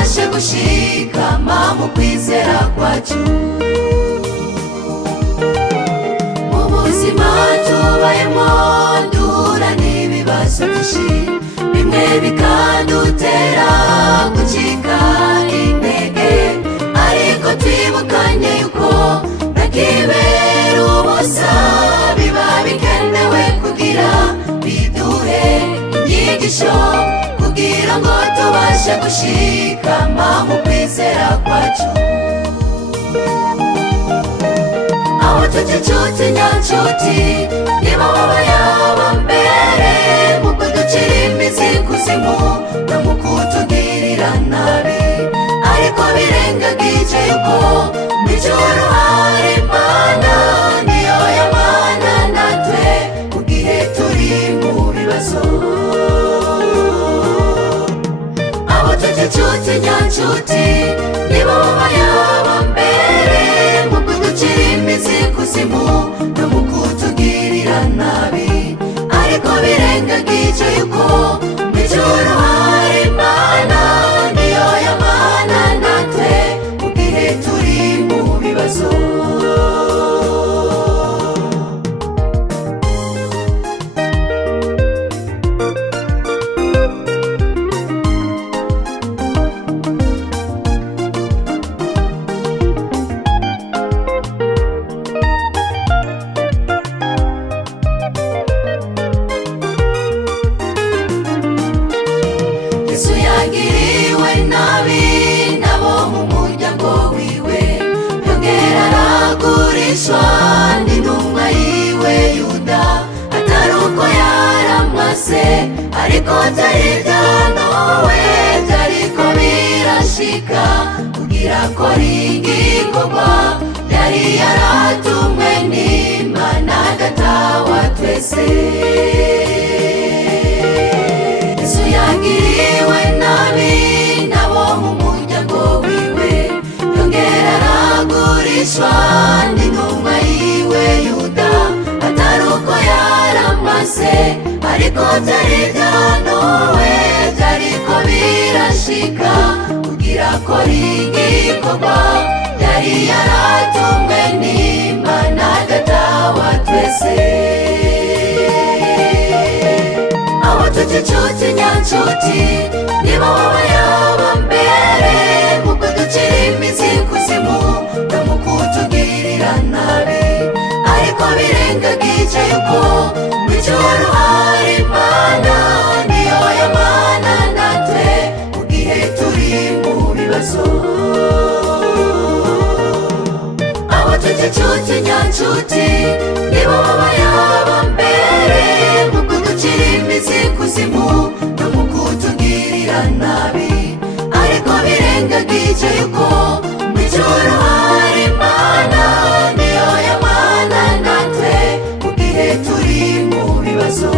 tubashe gushikama mu kwizera kwacu. Mu buzima tubayemo duhura n'ibibazo byinshi, bimwe bikadutera gucika intege, ariko twibukanye yuko nakibera ubusa biba bikenewe kugira biduhe inyigisho, kugira ngo tubashe gushikama mu kwizera kwacu. Aho tujya inshuti nyanshuti nibo babaye abambere mu kuducira imizi kuzimu no mu kutugirira nabi, ariko birengagije yuko mw'ijuru hari Imana, niyo yabana natwe mu gihe turi mu bibazo. Abo tujya inshuti nyanshuti nibo babaye abambere mu kuducira imizi kuzimu no mu kutugirira nabi, ariko birengagije yuko mw'ijuru hari Imana, niyo yabana natwe mu gihe turi mu bibazo. Yesu yagiriwe nabi nabo mu muryango wiwe, yongera aragurishwa n'intumwa yiwe Yuda, atari uko yaramwase, ariko byari byanuwe, byariko birashika kugira ko igikorwa yari yaratumwe n'Imana Data wa twese. Yesu yagiriwe nabi nabo mu muryango wiwe, yongera aragurishwa n'intumwa yiwe Yuda, atari uko yaramwase, ariko byari byanuwe, byariko birashika kugira ko igikorwa yari yaratumwe n'Imana Data wa twese. Abo tujya inshuti nyanshuti nibo babaye abambere mu kuducira imizi kuzimu no mu kutugirira nabi, ariko birengagije yuko mw'ijuru hari Imana, niyo yabana natwe mu gihe turi mu bibazo. Abo tujya inshuti nyanshuti nibo babaye abambere mu kuducira imizi kuzimu no mu kutugirira nabi, ariko birengagije yuko mw'ijuru hari Imana, niyo yabana natwe mu gihe turi mu bibazo.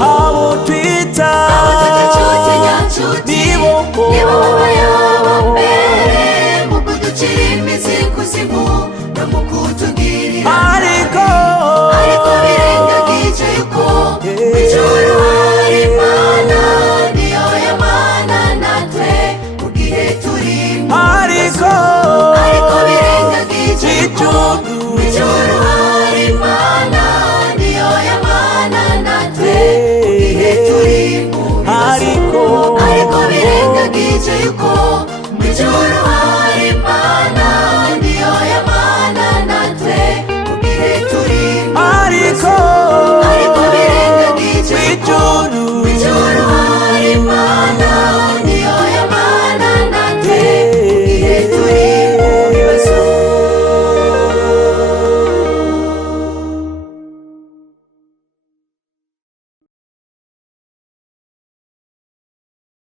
Abo twita nibo babaye abambere mu kuducira imizi kuzimu no mu kutugirira nabi, ariko birengagije yuko mw'ijuru hari Imana, niyo yabana natwe mu gihe turi mu bibazo. Ariko birengagije yuko mw'ijuru hari Imana, niyo yabana natwe mu gihe turi mu bibazo. Ariko birengagije yuko